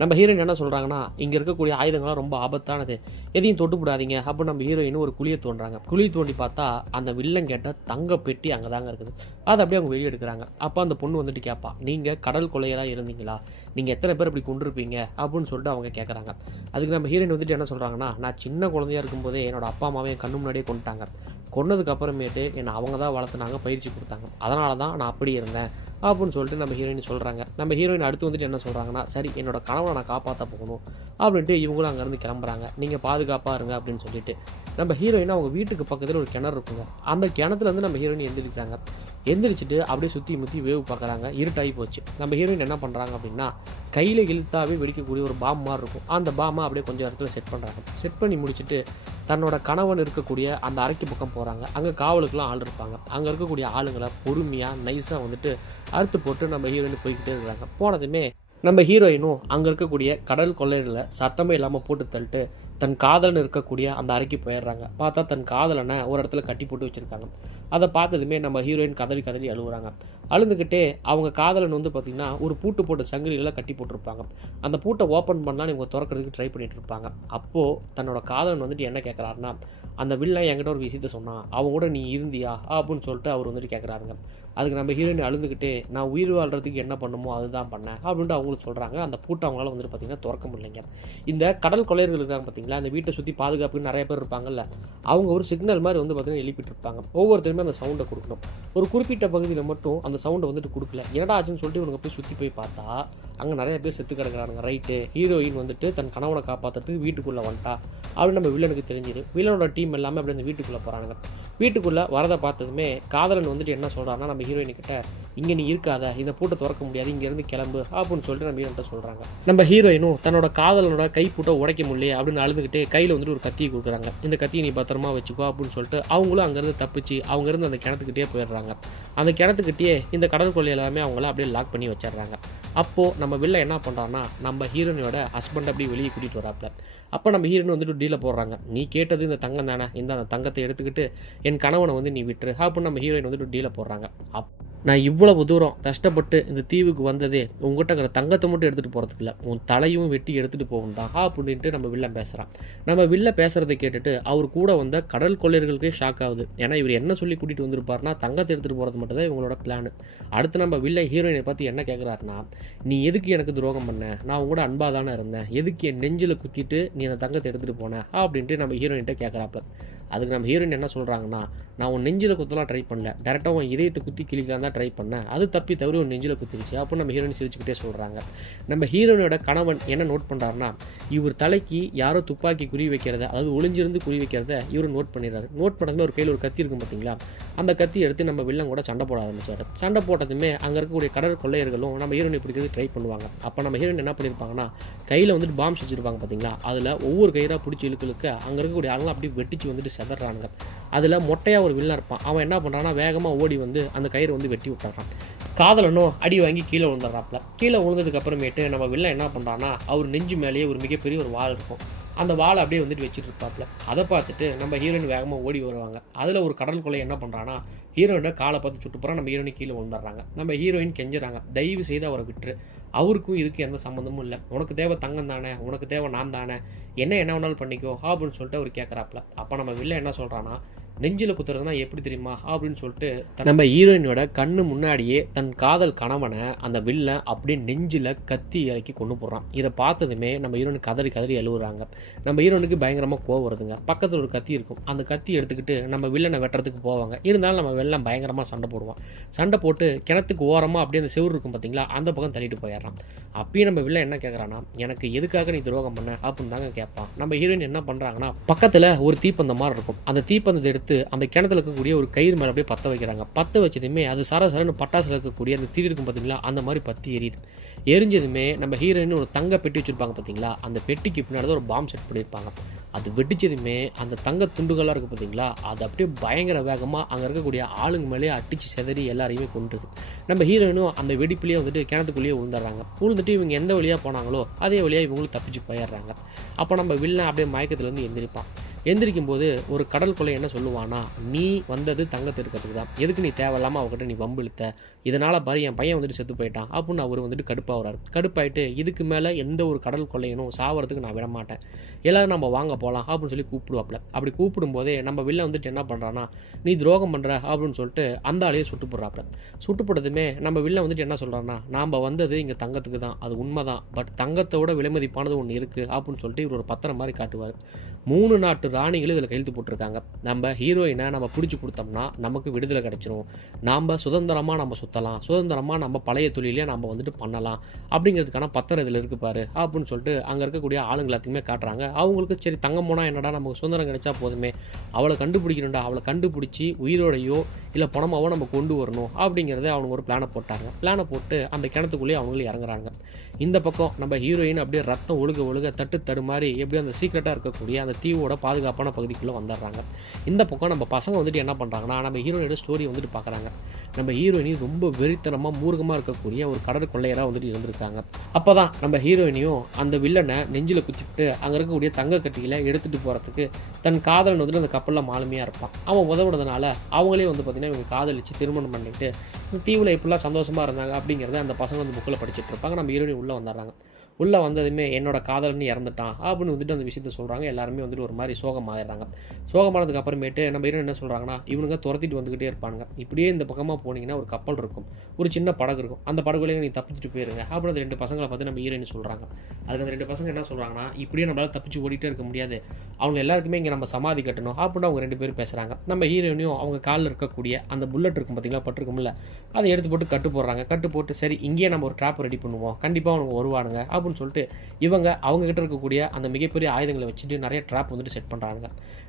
நம்ம ஹீரோயின் என்ன சொல்கிறாங்கன்னா இங்கே இருக்கக்கூடிய ஆயுதங்கள்லாம் ரொம்ப ஆபத்தானது, எதையும் தொட்டுப்படாதீங்க அப்படின்னு நம்ம ஹீரோயினும் ஒரு குழியை தோன்றாங்க. குழி தோண்டி பார்த்தா அந்த வில்லன் கேட்ட தங்க பெட்டி அங்கே தாங்க இருக்குது. அதை அப்படியே அவங்க வெளியே எடுக்கிறாங்க. அப்போ அந்த பொண்ணு வந்துட்டு கேட்பா, நீங்கள் கடல் கொள்ளையராக இருந்தீங்களா, நீங்கள் எத்தனை பேர் இப்படி கொண்டிருப்பீங்க அப்படின்னு சொல்லிட்டு அவங்க கேட்குறாங்க. அதுக்கு நம்ம ஹீரோயின் வந்துட்டு என்ன சொல்கிறாங்கன்னா நான் சின்ன குழந்தையாக இருக்கும்போதே என்னோட அப்பா அம்மாவே என் கண்ணு முன்னாடியே கொண்டுட்டாங்க. கொன்னதுக்கு அப்புறமேட்டு என்னை அவங்க தான் வளர்த்துனாங்க, பயிற்சி கொடுத்தாங்க, அதனால தான் நான் அப்படி இருந்தேன் அப்படின்னு சொல்லிட்டு நம்ம ஹீரோயின் சொல்கிறாங்க. நம்ம ஹீரோயின் அடுத்து வந்துட்டு என்ன சொல்கிறாங்கன்னா சரி என்னோட கனவை நான் காப்பாற்ற போகணும் அப்படின்ட்டு இவங்களும் அங்கேருந்து கிளம்புறாங்க. நீங்கள் பாதுகாப்பாக இருங்க அப்படின்னு சொல்லிட்டு நம்ம ஹீரோயின் அவங்க வீட்டுக்கு பக்கத்தில் ஒரு கிணறு இருக்குங்க. அந்த கிணத்துலேருந்து நம்ம ஹீரோயின் எந்திரிக்கிறாங்க. எந்திரிச்சிட்டு அப்படியே சுற்றி முற்றி வேவு பார்க்குறாங்க. இருட்டாகி போச்சு. நம்ம ஹீரோயின் என்ன பண்ணுறாங்க அப்படின்னா கையில் இழுத்தாவே வெடிக்கக்கூடிய ஒரு பாம் மாதிரி இருக்கும். அந்த பாமை அப்படியே கொஞ்சம் இடத்துல செட் பண்ணுறாங்க. செட் பண்ணி முடிச்சுட்டு தன்னோட கணவன் இருக்கக்கூடிய அந்த அறைக்கு பக்கம் போகிறாங்க. அங்கே காவலுக்குலாம் ஆள் இருப்பாங்க. அங்கே இருக்கக்கூடிய ஆளுங்களை பொறுமையாக நைஸாக வந்துட்டு அறுத்து போட்டு நம்ம ஹீரோயின் போய்கிட்டே இருக்கிறாங்க. போனதுமே நம்ம ஹீரோயினும் அங்கே இருக்கக்கூடிய கடல் கொள்ளையர்களை சத்தமே இல்லாமல் போட்டு தள்ளிட்டு தன் காதலன் இருக்கக்கூடிய அந்த அறைக்கு போயிடுறாங்க. பார்த்தா தன் காதலனை ஒரு இடத்துல கட்டி போட்டு வச்சுருக்காங்க. அதை பார்த்ததுமே நம்ம ஹீரோயின் கதறி கதறி அழுகுறாங்க. அழுதுகிட்டே அவங்க காதலன் வந்து பார்த்திங்கன்னா ஒரு பூட்டு போட்ட சங்கிலியில் கட்டி போட்டிருப்பாங்க. அந்த பூட்டை ஓப்பன் பண்ணால் இவங்க திறக்கிறதுக்கு ட்ரை பண்ணிகிட்டு இருப்பாங்க. அப்போது தன்னோட காதலன் வந்துட்டு என்ன கேட்குறாருன்னா, அந்த வில்லன் என்கிட்ட ஒரு விஷயத்த சொன்னான், அவன் கூட நீ இருந்தியா அப்படின்னு சொல்லிட்டு அவர் வந்துட்டு கேட்குறாருங்க. அதுக்கு நம்ம ஹீரோயின் அழுதுகிட்டே நான் உயிர் வாழ்கிறதுக்கு என்ன பண்ணுமோ அதுதான் பண்ணேன் அப்படின்ட்டு அவங்களுக்கு சொல்கிறாங்க. அந்த பூட்டை அவங்களால வந்துட்டு பார்த்திங்கன்னா திறக்க முடியலைங்க. இந்த கடல் கொள்ளையர்கள் இருக்காங்க பார்த்தீங்களா, இந்த வீட்டை சுற்றி பாதுகாப்புக்கு நிறைய பேர் இருப்பாங்கல்ல, அவங்க ஒரு சிக்னல் மாதிரி வந்து பார்த்திங்கன்னா எழுப்பிட்டு இருப்பாங்க. ஒவ்வொருத்தருமே அந்த சவுண்டை கொடுக்கணும். ஒரு குறிப்பிட்ட பகுதியில் மட்டும் அந்த சவுண்டை வந்துட்டு கொடுக்கல. என்னடா ஆச்சுன்னு சொல்லிட்டு இவங்க போய் சுற்றி போய் பார்த்தா அங்கே நிறைய பேர் செத்து கிடக்குறாங்க. ரைட்டு, ஹீரோயின் வந்துட்டு தன் கணவனை காப்பாற்றுறதுக்கு வீட்டுக்குள்ளே வந்துட்டா அப்படின்னு நம்ம வில்லனுக்கு தெரிஞ்சுது. வில்லனோட டீம் எல்லாமே அப்படி அந்த வீட்டுக்குள்ளே போகிறாங்க. வீட்டுக்குள்ளே வரதை பார்த்ததுமே காதலன் வந்துட்டு என்ன சொல்கிறான்னா, நம்ம ஹீரோயின்கிட்ட இங்கே நீ இருக்காத, இந்த பூட்டை திறக்க முடியாது, இங்கேருந்து கிளம்பு அப்படின்னு சொல்லிட்டு நம்ம ஹீரோன்கிட்ட சொல்கிறாங்க. நம்ம ஹீரோயினும் தன்னோட காதலனோட கை பூட்டை உடைக்க முடியல அப்படின்னு அழுதுகிட்டு கையில் வந்துட்டு ஒரு கத்தியை கொடுக்குறாங்க. இந்த கத்தியை நீ பத்திரமா வச்சுக்கோ அப்படின்னு சொல்லிட்டு அவங்களும் அங்கேருந்து தப்பிச்சு அவங்கேருந்து அந்த கிணத்துக்கிட்டே போயிடுறாங்க. அந்த கிணத்துக்கிட்டே இந்த கடல் கொள்ளை எல்லாமே அவங்கள அப்படியே லாக் பண்ணி வச்சிடுறாங்க. அப்போது நம்ம வில்ல என்ன பண்ணுறான்னா, நம்ம ஹீரோயினோட ஹஸ்பண்ட் அப்படி வெளியே கூட்டிகிட்டு வராப்ல. அப்போ நம்ம ஹீரோயின் வந்துட்டு டீலை போடுறாங்க. நீ கேட்டது இந்த தங்கம் தானே, இந்த அந்த தங்கத்தை எடுத்துக்கிட்டு என் கணவனை வந்து நீ விட்டுரு அப்படின்னு நம்ம ஹீரோயின் வந்துட்டு டீலை போடுறாங்க. நான் இவ்வளவு தூரம் கஷ்டப்பட்டு இந்த தீவுக்கு வந்ததே உங்கள்கிட்ட இருக்கிற தங்கத்தை மட்டும் எடுத்துகிட்டு போகிறதுக்கு இல்லை, உன் தலையும் வெட்டி எடுத்துகிட்டு போகும்டா அப்படின்ட்டு நம்ம வில்லன் பேசுகிறான். நம்ம வில்ல பேசுகிறத கேட்டுட்டு அவர் கூட வந்த கடல் கொள்ளையர்களுக்கே ஷாக் ஆகுது. ஏன்னா இவர் என்ன சொல்லி கூட்டிகிட்டு வந்திருப்பாருனா தங்கத்தை எடுத்துகிட்டு போகிறது மட்டும் தான் இவங்களோட பிளான். அடுத்து நம்ம வில்ல ஹீரோயினை பார்த்து என்ன கேட்குறாருனா, நீ எதுக்கு எனக்கு துரோகம் பண்ண, நான் உங்களோட அன்பாக தானே இருந்தேன், எதுக்கு என் நெஞ்சில் குத்திட்டு நீ அந்த தங்கத்தை எடுத்துகிட்டு போனேன் அப்படின்ட்டு நம்ம ஹீரோயின்கிட்ட கேட்குறாப்புல. அதுக்கு நம்ம ஹீரோயின் என்ன சொல்கிறாங்கன்னா, நான் உன் நெஞ்சில் குத்தலாம் ட்ரை பண்ணல, டேரெக்டாக உன் இதயத்தை குத்தி கிளிக்கலாம் தான் ட்ரை பண்ணேன், அது தப்பி தவிர உன் நெஞ்சில் குத்திருச்சு அப்போ நம்ம ஹீரோயின் சிரிச்சுக்கிட்டே சொல்கிறாங்க. நம்ம ஹீரோயினோட கணவன் என்ன நோட் பண்ணுறாருனா, இவர் தலைக்கு யாரோ துப்பாக்கி குறி வைக்கிறத, அதாவது ஒளிஞ்சிருந்து குறி வைக்கிறத இவர் நோட் பண்ணிடுறாரு. நோட் பண்ணதுமே ஒரு கையில் ஒரு கத்தி இருக்கும் பார்த்தீங்களா, அந்த கத்தி எடுத்து நம்ம வில்லன் கூட சண்டை போட ஆரம்பிச்சார். சண்டை போட்டதுமே அங்கே இருக்கக்கூடிய கடல் கொள்ளையர்களும் நம்ம ஹீரோயினை பிடிக்கிறது ட்ரை பண்ணுவாங்க. அப்போ நம்ம ஹீரோயின் என்ன பண்ணியிருப்பாங்கன்னா, கையில் வந்துட்டு பாம்ஸ் வச்சுருப்பாங்க பார்த்தீங்களா, அதில் ஒவ்வொரு கயிறாக பிடிச்சி இழுக்க அங்கே இருக்கக்கூடிய ஆளுங்க அப்படி வெட்டிச்சு வந்துட்டு செதறானுங்க. அதில் மொட்டையாக ஒரு வில்லன் இருப்பான். அவன் என்ன பண்ணுறான்னா, வேகமாக ஓடி வந்து அந்த கயிறு வந்து வெட்டி விட்டுறான். காதலனும் அடி வாங்கி கீழே விழுந்துடுறாப்புல. கீழே விழுந்ததுக்கு அப்புறமேட்டு நம்ம வில்லன் என்ன பண்ணுறான்னா, அவர் நெஞ்சு மேலேயே ஒரு மிகப்பெரிய ஒரு வால் இருக்கும். அந்த வாழை அப்படியே வந்துட்டு வச்சுட்டு இருப்பாப்புல. அதை பார்த்துட்டு நம்ம ஹீரோயின் வேகமாக ஓடி வருவாங்க. அதில் ஒரு கடல் கொள்ளை என்ன பண்ணுறான்னா, ஹீரோயினோட காலை பார்த்து சுட்டு போகிறான். நம்ம ஹீரோயின் கீழே விழுந்துடுறாங்க. நம்ம ஹீரோயின் கெஞ்சுறாங்க, தயவு செய்து அவரை விட்டுரு, அவருக்கும் இதுக்கு எந்த சம்மந்தமும் இல்லை, உனக்கு தேவை தங்கம் தானே, உனக்கு தேவை நான் தானே, என்ன வேணாலும் பண்ணிக்கோ அப்படின்னு சொல்லிட்டு அவர் கேட்குறாப்புல. அப்போ நம்ம வில்ல என்ன சொல்கிறான்னா, நெஞ்சில் குத்துறதுனா எப்படி தெரியுமா அப்படின்னு சொல்லிட்டு நம்ம ஹீரோயினோட கண்ணு முன்னாடியே தன் காதல் கணவனை அந்த வில்ல அப்படியே நெஞ்சில் கத்தி இறக்கி கொண்டு போடுறான். இதை பார்த்ததுமே நம்ம ஹீரோயின் கதறி கதறி எழுவுறாங்க. நம்ம ஹீரோனுக்கு பயங்கரமாக கோவம் வருதுங்க. பக்கத்தில் ஒரு கத்தி இருக்கும். அந்த கத்தி எடுத்துக்கிட்டு நம்ம வில்லனை வெட்டுறதுக்கு போவாங்க. இருந்தாலும் நம்ம வில்லன் பயங்கரமாக சண்டை போடுவான். சண்டை போட்டு கிணத்துக்கு ஓரமாக அப்படியே அந்த செவுரு இருக்கும் பார்த்தீங்களா, அந்த பக்கம் தள்ளிட்டு போயிடுறான். அப்பயும் நம்ம வில்லன் என்ன கேட்குறான்னா, எனக்கு எதுக்காக நீ துரோகம் பண்ண அப்படின்னு தாங்க கேட்பான். நம்ம ஹீரோயின் என்ன பண்ணுறாங்கன்னா, பக்கத்தில் ஒரு தீப்பந்தம் மாதிரி இருக்கும். அந்த தீப்பந்தத்தை எடுத்து அந்த கிணத்துல இருக்கக்கூடிய ஒரு கயிறு மேலே அப்படியே பற்ற வைக்கிறாங்க. பற்ற வச்சதுமே அது சரசரன்னு பட்டாசுல இருக்கக்கூடிய அந்த திரி இருக்கும் பார்த்தீங்களா, அந்த மாதிரி பற்றி எரியுது. எரிஞ்சதுமே நம்ம ஹீரோயின் ஒரு தங்க பெட்டி வச்சுருப்பாங்க பார்த்தீங்களா, அந்த பெட்டிக்கு பின்னாடி தான் ஒரு பாம் செட் பண்ணியிருப்பாங்க. அது வெடிச்சதுமே அந்த தங்க துண்டுகளாக இருக்குது பார்த்தீங்களா, அது அப்படியே பயங்கர வேகமாக அங்கே இருக்கக்கூடிய ஆளுங்க மேலேயே அடித்து செதறி எல்லாரையுமே கொண்டுது. நம்ம ஹீரோயினும் அந்த வெடிப்புலேயே வந்துட்டு கிணத்துக்குள்ளேயே விழுந்துடுறாங்க. விழுந்துட்டு இவங்க எந்த வழியாக போனாங்களோ அதே வழியாக இவங்களும் தப்பிச்சு போயிடுறாங்க. அப்போ நம்ம வில்லன் அப்படியே மயக்கத்துலேருந்து எந்திரிப்பான். எந்திரிக்கும் போது ஒரு கடல் கொள்ளை என்ன சொல்லுவானா, நீ வந்தது தங்கத்தை எடுக்கிறதுக்கு தான், எதுக்கு நீ தேவையில்லாமல் அவங்ககிட்ட நீ வம்பு இழுத்த, இதனால் பாரு என் பையன் வந்துட்டு செத்து போயிட்டான் அப்படின்னு அவர் வந்துட்டு கடுப்பாகிறார். கடுப்பாயிட்டு இதுக்கு மேலே எந்த ஒரு கடல் கொள்ளையனும் சாவறதுக்கு நான் விட மாட்டேன், எல்லோரும் நம்ம வாங்க போகலாம் அப்படின்னு சொல்லி கூப்பிடுவாப்ல. அப்படி கூப்பிடும்போதே நம்ம வில்ல வந்துட்டு என்ன பண்ணுறான்னா, நீ துரோகம் பண்ணுற அப்படின்னு சொல்லிட்டு அந்த ஆளையே சுட்டு போடுறாப்புல. சுட்டு போட்டதுமே நம்ம வில்ல வந்துட்டு என்ன சொல்கிறான்னா, நாம் வந்தது இங்கே தங்கத்துக்கு தான், அது உண்மை தான், பட் தங்கத்தோட விலைமதிப்பானது ஒன்று இருக்குது அப்படின்னு சொல்லிட்டு இவர் ஒரு பத்திரம் மாதிரி காட்டுவார். 3 நாட்டு ராணிகளும் இதில் கையெழுத்து போட்டிருக்காங்க. நம்ம ஹீரோயினை நம்ம பிடிச்சி கொடுத்தோம்னா நமக்கு விடுதலை கிடைச்சிரும், நாம் சுதந்திரமாக நம்ம சுற்றலாம், சுதந்திரமாக நம்ம பழைய தொழிலே நம்ம வந்துட்டு பண்ணலாம் அப்படிங்கிறதுக்கான பத்திரம் இதில் இருக்குது பாரு அப்படின்னு சொல்லிட்டு அங்கே இருக்கக்கூடிய ஆளுங்க எல்லாத்தையுமே காட்டுறாங்க. அவங்களுக்கு சரி தங்கம் போனால் என்னடா நமக்கு சுதந்திரம் கிடைச்சா போதுமே, அவளை கண்டுபிடிக்கணும்டா, அவளை கண்டுபிடிச்சி உயிரோடையோ இல்லை பணமாவோ நம்ம கொண்டு வரணும் அப்படிங்கிறத அவங்க ஒரு பிளானை போட்டாங்க. பிளானை போட்டு அந்த கிணத்துக்குள்ளேயே அவங்களும் இறங்குறாங்க. இந்த பக்கம் நம்ம ஹீரோயின் அப்படியே ரத்தம் ஒழுக ஒழுக தட்டு தடுமாறி எப்படியும் அந்த சீக்ரெட்டாக இருக்கக்கூடிய அந்த தீவோட பாதுகாப்பான பகுதிக்குள்ளே வந்துடுறாங்க. இந்த பக்கம் நம்ம பசங்க வந்துட்டு என்ன பண்ணுறாங்கன்னா, நம்ம ஹீரோயினோட ஸ்டோரி வந்துட்டு பார்க்குறாங்க. நம்ம ஹீரோயினி ரொம்ப வெறித்தனமாக மூர்க்கமாக இருக்கக்கூடிய ஒரு கடல் கொள்ளையராக வந்துட்டு இருந்திருக்காங்க. அப்போ தான் நம்ம ஹீரோயினியும் அந்த வில்லனை நெஞ்சில் குத்திட்டு அங்கே இருக்கக்கூடிய தங்க கட்டியில் எடுத்துகிட்டு போகிறதுக்கு தன் காதலன் வந்துட்டு அந்த கப்பலில் மாலுமையாக இருப்பான். அவன் உதவுனதுனால அவங்களே வந்து பார்த்திங்கன்னா இவங்க காதலிச்சு திருமணம் பண்ணிட்டு இந்த தீவில் இப்படிலாம் சந்தோஷமாக இருந்தாங்க அப்படிங்கிறத அந்த பசங்க வந்து புக்கில் படிச்சுட்டு இருப்பாங்க. நம்ம ஹீரோயினி உள்ளே வந்துடுறாங்க. உள்ளே வந்ததுமே என்னோட காதலன் இறந்துட்டான் அப்படின்னு வந்துட்டு அந்த விஷயத்த சொல்கிறாங்க. எல்லாருமே வந்துட்டு ஒரு மாதிரி சோகமாகிடுறாங்க. சோகமானதுக்கு அப்புறமேட்டு நம்ம ஹீரோயின் என்ன சொல்கிறாங்கன்னா, இவனுங்க துரத்திட்டு வந்துக்கிட்டே இருப்பானுங்க, இப்படியே இந்த பக்கமாக போனீங்கன்னா ஒரு கப்பல் இருக்கும், ஒரு சின்ன படகு இருக்கும், அந்த படகுலேயே நீ தப்பிச்சுட்டு போயிருங்க அப்படின்னு அந்த 2 பசங்களை பார்த்து நம்ம ஹீரோயின் சொல்கிறாங்க. அதுக்கு அந்த 2 பசங்க என்ன சொல்கிறாங்கன்னா, இப்படியே நம்மளால் தப்பிச்சு ஓடிட்டே இருக்க முடியாது, அவங்க எல்லாருக்குமே இங்கே நம்ம சமாதி கட்டணும் அப்படின்னு அவங்க 2 பேரும் பேசுகிறாங்க. நம்ம ஹீரோயினியும் அவங்க காலில் இருக்கக்கூடிய அந்த புல்லட் இருக்கும் பார்த்தீங்களா, பட்டிருக்கும்ல, அதை எடுத்து போட்டு கட்டு போடுறாங்க. கட்டு போட்டு சரி இங்கேயே நம்ம ஒரு ட்ராப் ரெடி பண்ணுவோம், கண்டிப்பாக அவங்க வருவானுங்க அப்படின்னு சொல்லிட்டு இவங்க அவங்க கிட்ட இருக்கக்கூடிய அந்த மிகப்பெரிய ஆயுதங்களை வச்சுட்டு நிறைய ட்ராப் வந்துட்டு செட் பண்ணுறாங்க.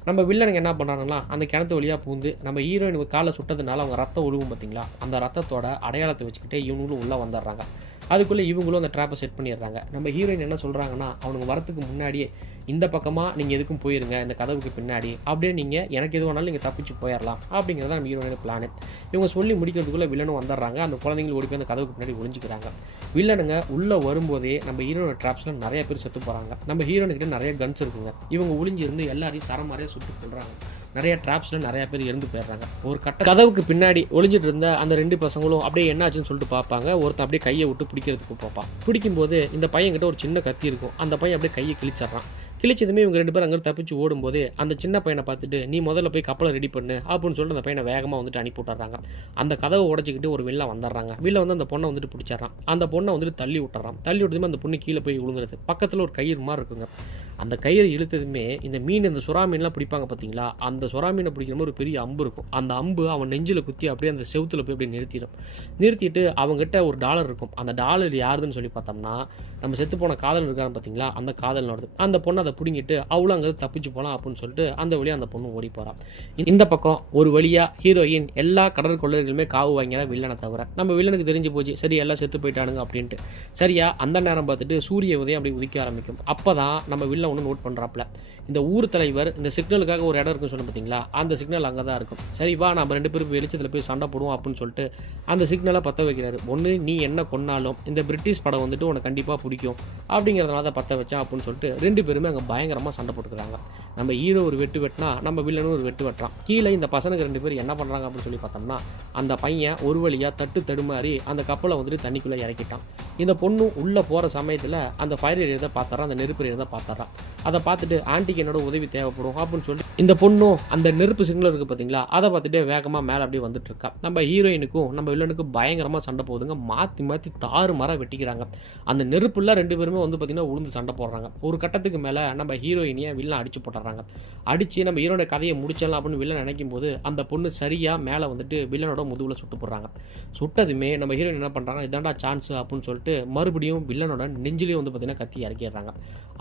நம்ம வில்லனுங்க என்ன பண்ணுறாங்கன்னா, அந்த கிணத்து வழியாக பூந்து நம்ம ஹீரோயினுக்கு காலை சுட்டதுனால அவங்க ரத்தம் ஒழுகும் பார்த்தீங்களா, அந்த ரத்தத்தோட அடையாளத்தை வச்சுக்கிட்டே இவங்களும் உள்ளே வந்துடுறாங்க. அதுக்குள்ளே இவங்களும் அந்த ட்ராப்பை செட் பண்ணிடுறாங்க. நம்ம ஹீரோயின் என்ன சொல்கிறாங்கன்னா, அவனுக்கு வரத்துக்கு முன்னாடியே இந்த பக்கமாக நீங்கள் எதுக்கும் போயிருங்க, இந்த கதவுக்கு பின்னாடி, அப்படியே நீங்கள் எனக்கு எது வேணாலும் நீங்கள் தப்பிச்சு போயிடலாம் அப்படிங்கிறத நம்ம ஹீரோயினோட பிளானு. இவங்க சொல்லி முடிக்கிறதுக்குள்ளே வில்லனும் வந்துடுறாங்க. அந்த குழந்தைங்களும் ஓடி போய் அந்த கதவுக்கு பின்னாடி ஒளிஞ்சிக்கிறாங்க. வில்லனுங்க உள்ளே வரும்போதே நம்ம ஹீரோனோட ட்ராப்ஸில் நிறைய பேர் செத்து போகிறாங்க. நம்ம ஹீரோனுக்கிட்ட நிறைய கன்ஸ் இருக்குங்க. இவங்க ஒளிஞ்சிருந்து எல்லாரையும் சரமாரியாக சுட்டு கொள்கிறாங்க. நிறைய ட்ராப்ஸில் நிறைய பேர் இறந்து போயிடுறாங்க. ஒரு கதவுக்கு பின்னாடி ஒளிஞ்சிட்டு இருந்த அந்த 2 பசங்களும் அப்படியே என்னாச்சுன்னு சொல்லிட்டு பார்ப்பாங்க. ஒருத்தன் அப்படியே கையை விட்டு பிடிக்கிறதுக்கு பார்ப்பான். பிடிக்கும்போது இந்த பையன்கிட்ட ஒரு சின்ன கத்தி இருக்கும். அந்த பையன் அப்படியே கையை கிழிச்சிட்றான். கிழிச்சதுமே இவங்க 2 பேரும் அங்கே தப்பிச்சு ஓடும்போது அந்த சின்ன பையனை பார்த்துட்டு நீ முதல்ல போய் கப்பலை ரெடி பண்ணு அப்படின்னு சொல்லிட்டு அந்த பையனை வேகமாக வந்துட்டு அனுப்பி விட்டுறாங்க. அந்த கதவை உடச்சிக்கிட்டு ஒரு வில்ல வந்துடுறாங்க. வில்ல வந்து அந்த பொண்ணை வந்துட்டு பிடிச்சிடறான். அந்த பொண்ணை வந்துட்டு தள்ளி விட்டுறான். தள்ளி விட்டதுமே அந்த பொண்ணு கீழே போய் விழுங்குறது. பக்கத்தில் ஒரு கயிறு மாதிரி இருக்குங்க. அந்த கயிறு இழுத்ததுமே இந்த மீன், இந்த சுறா மீன்லாம் பிடிப்பாங்க பார்த்தீங்களா, அந்த சுறா மீனை பிடிக்கிற மாதிரி ஒரு பெரிய அம்பு இருக்கும். அந்த அம்பு அவன் நெஞ்சில் குத்தி அப்படியே அந்த செவுத்தில் போய் அப்படியே நிறுத்திட்டு அவங்ககிட்ட ஒரு டாலர் இருக்கும். அந்த டாலர் யாருதுன்னு சொல்லி பார்த்தோம்னா, நம்ம செத்து போன காதல் இருக்கான்னு பார்த்தீங்களா, அந்த காதலனோடது. அந்த பொண்ணை அதை பிடிங்கிட்டு அவளும் அங்கே தப்பிச்சு போகலாம் அப்படின்னு சொல்லிட்டு அந்த வழியாக அந்த பொண்ணு ஓடி போகிறான். இந்த பக்கம் ஒரு வழியாக ஹீரோயின் எல்லா கடற்கொள்ளைகளுமே காவு வாங்கினா வில்லனை தவிர. நம்ம வில்லனுக்கு தெரிஞ்சு போச்சு, சரி எல்லாம் செத்து போயிட்டானுங்க அப்படின்ட்டு. சரியா அந்த நேரம் பார்த்துட்டு சூரிய உதயம் அப்படி உதிக்க ஆரம்பிக்கும். அப்போ தான் நம்ம வில்லன் ஒன்று நோட் பண்ணுறாப்புல, இந்த ஊர் தலைவர் இந்த சிக்னலுக்காக ஒரு இடம் இருக்குன்னு சொன்ன பார்த்தீங்களா, அந்த சிக்னல் அங்கே தான் இருக்கும். சரி வா நம்ம 2 பேரும் வெளிச்சத்தில் போய் சண்டை போடுவோம் அப்படின்னு சொல்லிட்டு அந்த சிக்னலை பற்ற வைக்கிறாரு. ஒன்று நீ என்ன கொன்னாலும் இந்த பிரிட்டிஷ் படம் வந்துட்டு உனக்கு கண்டிப்பாக பிடிக்கும் அப்படிங்கிறதுனால தான் பற்ற வச்சான் அப்படின்னு சொல்லிட்டு 2 பேருமே அங்கே பயங்கரமாக சண்டை போட்டுக்கிறாங்க. நம்ம ஹீரோ ஒரு வெட்டு வெட்டினா நம்ம வில்லனும் ஒரு வெட்டு வெட்டுறான். கீழே இந்த பசங்க 2 பேர் என்ன பண்ணுறாங்க அப்படின்னு சொல்லி பார்த்தோம்னா, அந்த பையன் ஒரு வழியாக தடுமாறி அந்த கப்பலை வந்துட்டு தண்ணிக்குள்ளே இறக்கிட்டான். இந்த பொண்ணு உள்ளே போகிற சமயத்தில் அந்த ஃபயர் எரியதை பார்த்துறான், அந்த நெருப்பு எரியதை பார்த்துறான். அதை பார்த்துட்டு ஆன்ட்டிக்கு என்னோட உதவி தேவைப்படும் அப்படின்னு சொல்லி இந்த பொண்ணும் அந்த நெருப்பு சிக்னல் இருக்குது பார்த்தீங்களா, அதை பார்த்துட்டு வேகமாக மேலே அப்படியே வந்துட்டு இருக்கா. நம்ம ஹீரோயினுக்கும் நம்ம வில்லனுக்கும் பயங்கரமாக சண்டை போகுதுங்க. மாற்றி மாற்றி தாறுமாறாக வெட்டிக்கிறாங்க. அந்த நெருப்புல 2 பேருமே வந்து பார்த்தீங்கன்னா உளுந்து சண்டை போடுறாங்க. ஒரு கட்டத்துக்கு மேலே நம்ம ஹீரோயினியை வில்லன் அடிச்சு போட்டுறாங்க. அடித்து நம்ம ஹீரோட கதையை முடிச்சிடலாம் அப்படின்னு வில்லன் நினைக்கும் போது அந்த பொண்ணு சரியாக மேலே வந்துட்டு வில்லனோட முதுகில் சுட்டு போடுறாங்க. சுட்டதுமே நம்ம ஹீரோயின் என்ன பண்ணுறாங்க, இதாண்டா சான்ஸ் அப்படின்னு சொல்லிட்டு மறுபடியும் வில்லனோட நெஞ்சிலையும் வந்து பார்த்தீங்கன்னா கத்தி இறக்கிடுறாங்க.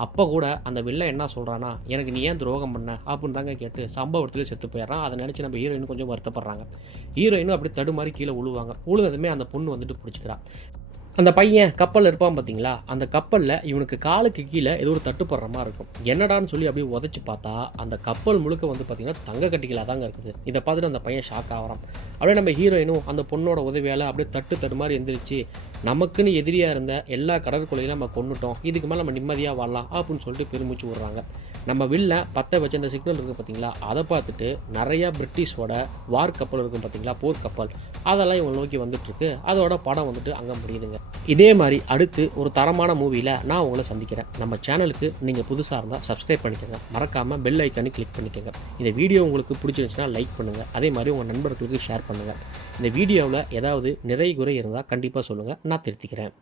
அப்போ கூட அந்த வில்லன் என்ன சொல்கிறான்னா, எனக்கு நீ ஏன் துரோகம் பண்ண அப்படின்னு தாங்க கேட்டு சம்பவத்திலே செத்து போயிடுறான். அதை நினச்சி நம்ம ஹீரோயினும் கொஞ்சம் வருத்தப்படுறாங்க. ஹீரோயினும் அப்படி தடுமாறி கீழே விழுவாங்க. விழுந்ததுமே அந்த பொண்ணு வந்துட்டு பிடிச்சிக்கிறான். அந்த பையன் கப்பலில் இருப்பான் பார்த்தீங்களா, அந்த கப்பலில் இவனுக்கு காலுக்கு கீழே ஏதோ ஒரு தட்டுப்படுற மாதிரி இருக்கும். என்னடான்னு சொல்லி அப்படியே உதச்சி பார்த்தா அந்த கப்பல் முழுக்க வந்து பார்த்தீங்கன்னா தங்க கட்டிகளாக தாங்க இருக்குது. இதை பார்த்துட்டு அந்த பையன் ஷாக் ஆகிறான். அப்படியே நம்ம ஹீரோயினும் அந்த பொண்ணோட உதவியால் அப்படியே தடுமாறி எந்திரிச்சு நமக்குன்னு எதிரியாக இருந்த எல்லா கடற்கொள்ளையும் நம்ம கொண்டுட்டோம், இதுக்கு மேலே நம்ம நிம்மதியாக வாழலாம் அப்படின்னு சொல்லிட்டு பெருமூச்சு விடுறாங்க. நம்ம வில்ல பற்ற வச்ச அந்த சிக்னல் இருக்குது பார்த்தீங்களா, அதை பார்த்துட்டு நிறையா பிரிட்டிஷோட வார் கப்பல் இருக்கும் பார்த்தீங்களா, போர் கப்பல், அதெல்லாம் இவங்க நோக்கி வந்துட்டுருக்கு. அதோட படம் வந்துட்டு அங்கே முடியுதுங்க. இதே மாதிரி அடுத்து ஒரு தரமான மூவியில் நான் உங்களை சந்திக்கிறேன். நம்ம சேனலுக்கு நீங்கள் புதுசாக இருந்தால் சப்ஸ்கிரைப் பண்ணிக்கோங்க. மறக்காமல் பெல் ஐக்கானு கிளிக் பண்ணிக்கோங்க. இந்த வீடியோ உங்களுக்கு பிடிச்சிருந்துச்சுன்னா லைக் பண்ணுங்கள். அதே மாதிரி உங்கள் நண்பர்களுக்கு ஷேர் பண்ணுங்கள். இந்த வீடியோவில் ஏதாவது நிறை குறை இருந்தால் கண்டிப்பாக சொல்லுங்கள், நான் திருத்திக்கிறேன்.